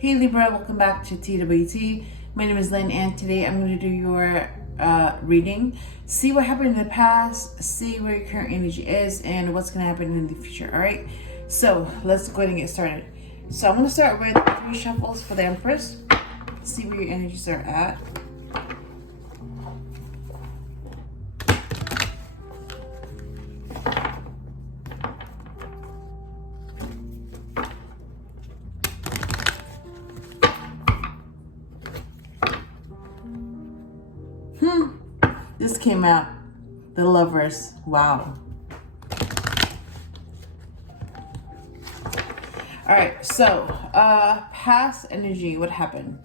Hey Libra, welcome back to TWT. My name is Lynn and today I'm going to do your reading. See what happened in the past, see where your current energy is, and what's going to happen in the future, alright? So let's go ahead and get started. So I'm going to start with 3 shuffles for the Empress. See where your energies are at. This came out, the Lovers. Wow. All right, so past energy, what happened?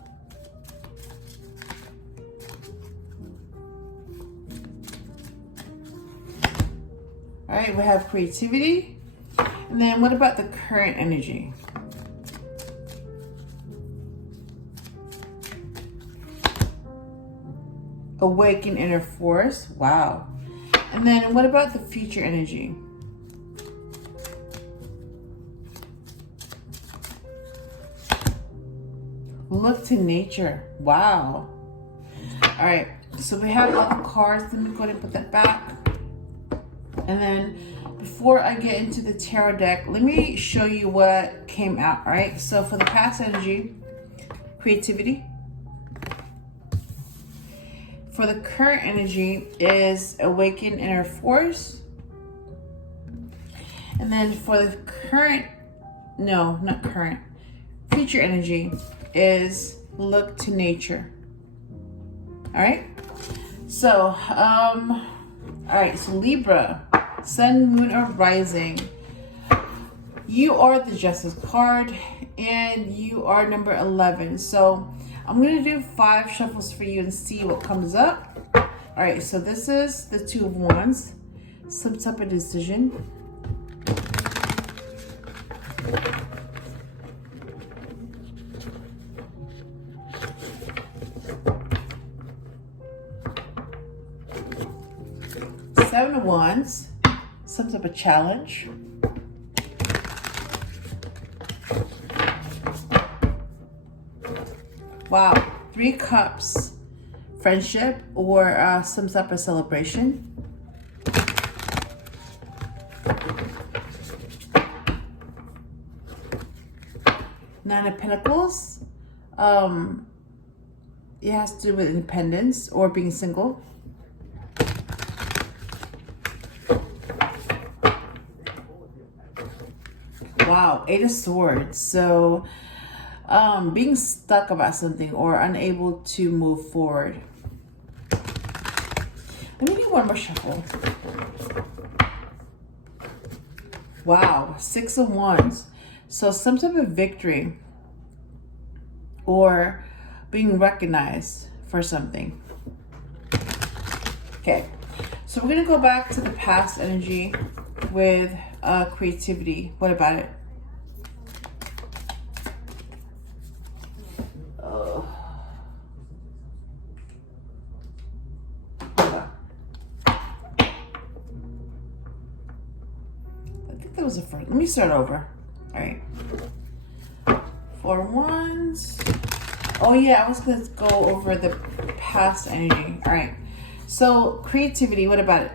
All right, we have creativity. And then what about the current energy? Awaken inner force. Wow. And then what about the future energy? Look to nature. Wow. All right. So we have all the cards. Let me go ahead and put that back. And then before I get into the tarot deck, let me show you what came out. All right. So for the past energy, creativity. For the current energy is awaken inner force. And then for the current, no, not current, future energy is look to nature. All right. So, all right. So Libra, Sun, Moon, or Rising. You are the Justice card, and you are number 11. So I'm going to do 5 shuffles for you and see what comes up. All right, so this is the 2 of Wands, some type of decision. Seven of Wands, some type of challenge. Wow, 3 cups, friendship or some type of celebration. Nine of Pentacles, it has to do with independence or being single. Wow, 8 of Swords, so being stuck about something or unable to move forward. Let me do one more shuffle. Wow, 6 of Wands. So some type of victory or being recognized for something. Okay, so we're gonna go back to the past energy with creativity. What about it? That was the first. Let me start over. All right. 4 Wands. Oh yeah, I was gonna go over the past energy. All right. So creativity. What about it?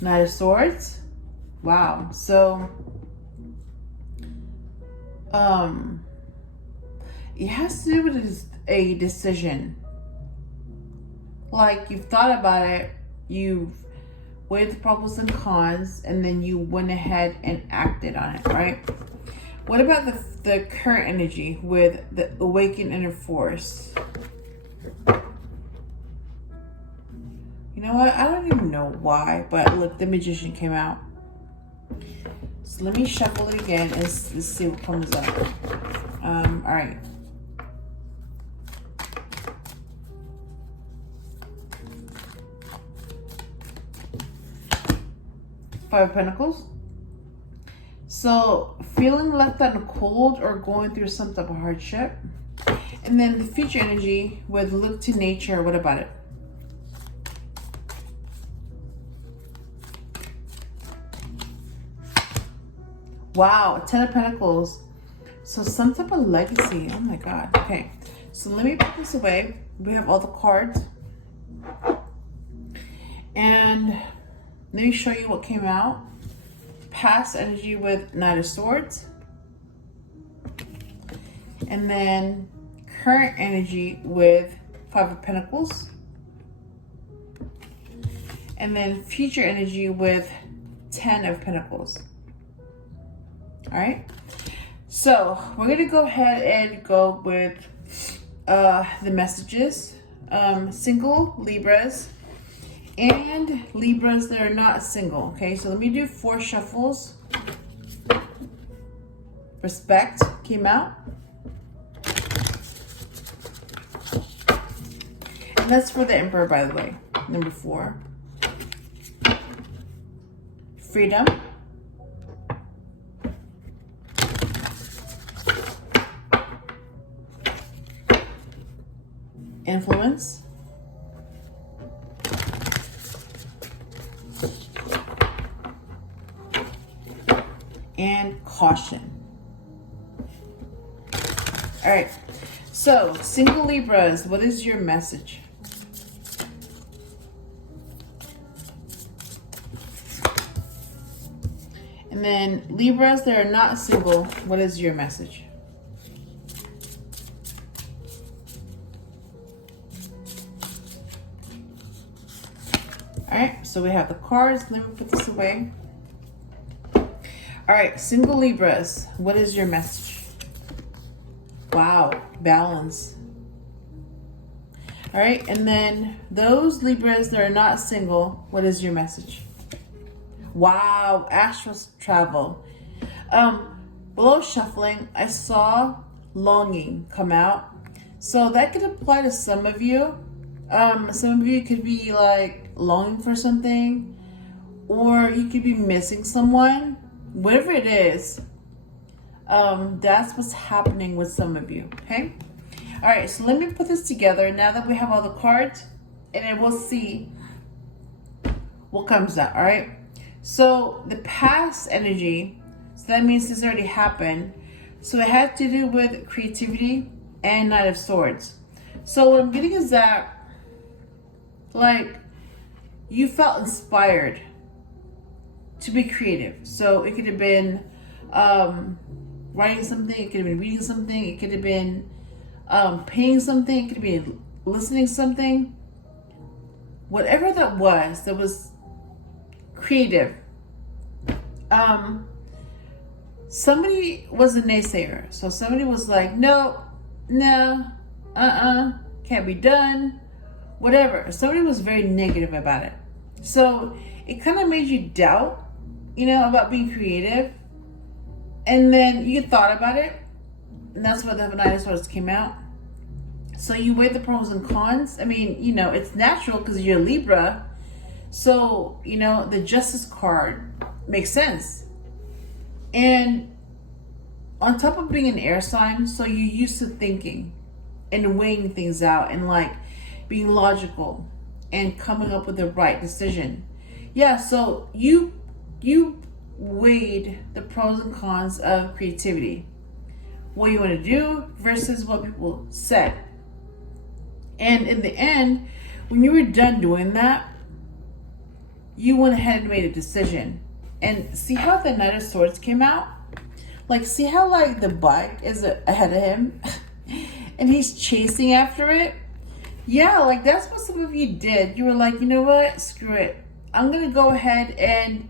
Knight of Swords. Wow. So it has to do with a decision. Like you've thought about it, you've weighed the pros and cons, and then you went ahead and acted on it, right? What about the current energy with the awakened inner force? You know what? I don't even know why, but look, the Magician came out. So let me shuffle it again and let's see what comes up. All right. Five of Pentacles. So feeling left out in the cold or going through some type of hardship. And then the future energy with look to nature. What about it? Wow, 10 of Pentacles. So some type of legacy. Oh my God. Okay. So let me put this away. We have all the cards. And let me show you what came out. Past energy with Knight of Swords. And then current energy with 5 of Pentacles. And then future energy with 10 of Pentacles. All right. So we're going to go ahead and go with the messages. Single Libras and Libras that are not single. Okay, so let me do 4 shuffles. Respect came out. And that's for the Emperor, by the way. Number 4. Freedom. Influence. And caution. All right. So, single Libras, what is your message? And then Libras that are not single, what is your message? All right, so we have the cards. Let me put this away. All right, single Libras, what is your message? Wow, balance. All right, and then those Libras that are not single, what is your message? Wow, astral travel. Below shuffling, I saw longing come out. So that could apply to some of you. Some of you could be like longing for something, or you could be missing someone. Whatever it is, that's what's happening with some of you, okay? All right, so let me put this together now that we have all the cards, and then we'll see what comes out, all right? So the past energy, so that means this already happened. So it had to do with creativity and Knight of Swords. So what I'm getting is that, like, you felt inspired to be creative. So it could have been writing something, it could have been reading something, it could have been painting something, it could have been listening to something. Whatever that was creative. Somebody was a naysayer. So somebody was like, no, can't be done, whatever. Somebody was very negative about it. So it kind of made you doubt, about being creative. And then you thought about it, and that's why the Knight of Swords came out. So you weigh the pros and cons. I mean, it's natural because you're a Libra. So, the Justice card makes sense. And on top of being an air sign, so you're used to thinking and weighing things out and like being logical and coming up with the right decision. Yeah, so you weighed the pros and cons of creativity. What you want to do versus what people said. And in the end, when you were done doing that, you went ahead and made a decision. And see how the Knight of Swords came out? Like, see how like the bike is ahead of him and he's chasing after it? Yeah, like that's what some of you did. You were like, you know what? Screw it. I'm going to go ahead and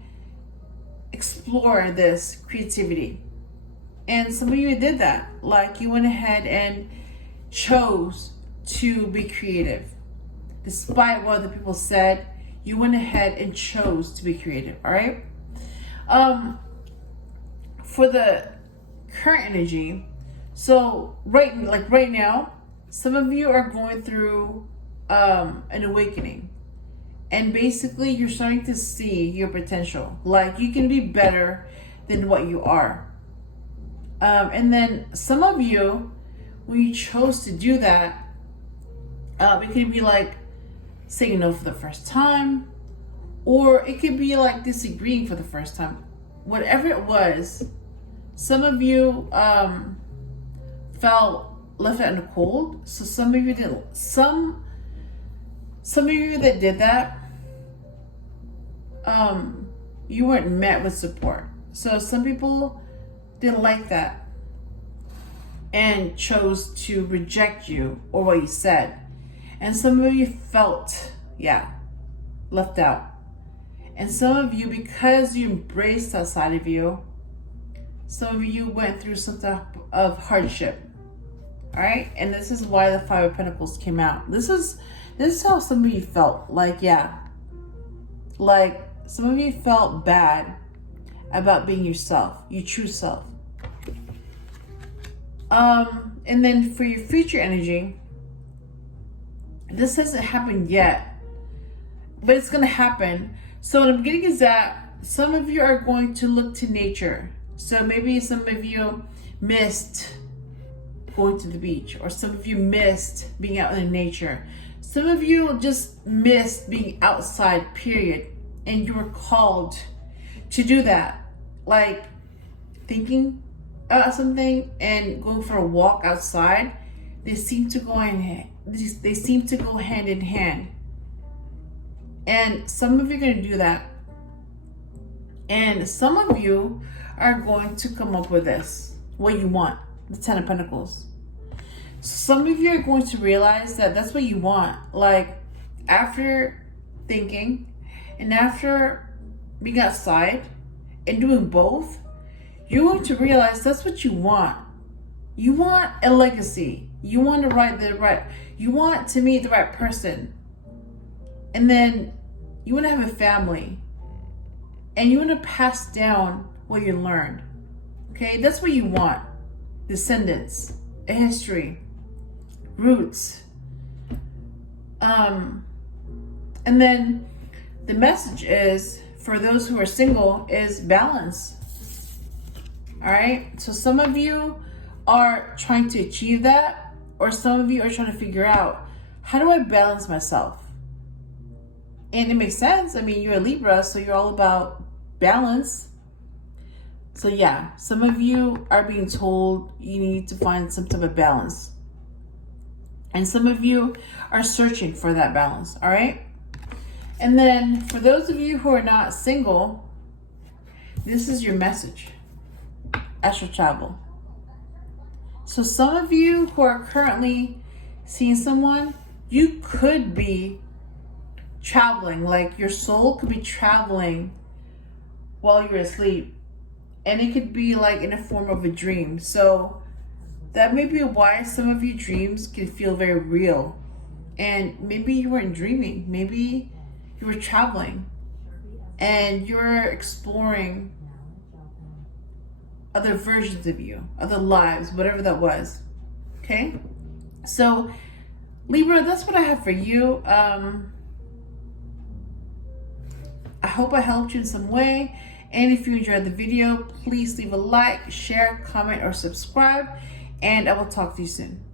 explore this creativity. And some of you did that. Like, you went ahead and chose to be creative. Despite what other people said, you went ahead and chose to be creative, all right? For the current energy, so right now, some of you are going through an awakening. And basically, you're starting to see your potential. Like, you can be better than what you are. And then some of you, when you chose to do that, it could be like saying no for the first time, or it could be like disagreeing for the first time. Whatever it was, Some of you felt left out in the cold. So some of you didn't. Some of you that did that, you weren't met with support. So some people didn't like that and chose to reject you or what you said. And some of you felt, left out. And some of you, because you embraced that side of you, some of you went through some type of hardship. All right? And this is why the Five of Pentacles came out. This is how some of you felt. Like some of you felt bad about being yourself, your true self. And then for your future energy, this hasn't happened yet, but it's going to happen. So what I'm getting is that some of you are going to look to nature. So maybe some of you missed going to the beach, or some of you missed being out in nature. Some of you just missed being outside, period. And you were called to do that. Like thinking about something and going for a walk outside, they seem to go hand in hand. And some of you are going to do that. And some of you are going to come up with this, what you want, the Ten of Pentacles. Some of you are going to realize that that's what you want. Like after thinking and after being outside and doing both, you're going to realize that's what you want. You want a legacy. You want to you want to meet the right person. And then you want to have a family. And you want to pass down what you learned. Okay? That's what you want. Descendants, a history, roots. And then the message is, for those who are single, is balance. All right? So some of you are trying to achieve that, or some of you are trying to figure out, how do I balance myself? And it makes sense. I mean, you're a Libra, so you're all about balance. So yeah, some of you are being told you need to find some type of balance. And some of you are searching for that balance, all right? And then for those of you who are not single, this is your message. Astral travel. So some of you who are currently seeing someone, you could be traveling. Like your soul could be traveling while you're asleep. And it could be like in a form of a dream. So that may be why some of your dreams can feel very real. And maybe you weren't dreaming. Maybe you were traveling and you're exploring other versions of you, other lives, whatever that was. Okay? So Libra, that's what I have for you. I hope I helped you in some way. And if you enjoyed the video, please leave a like, share, comment, or subscribe. And I will talk to you soon.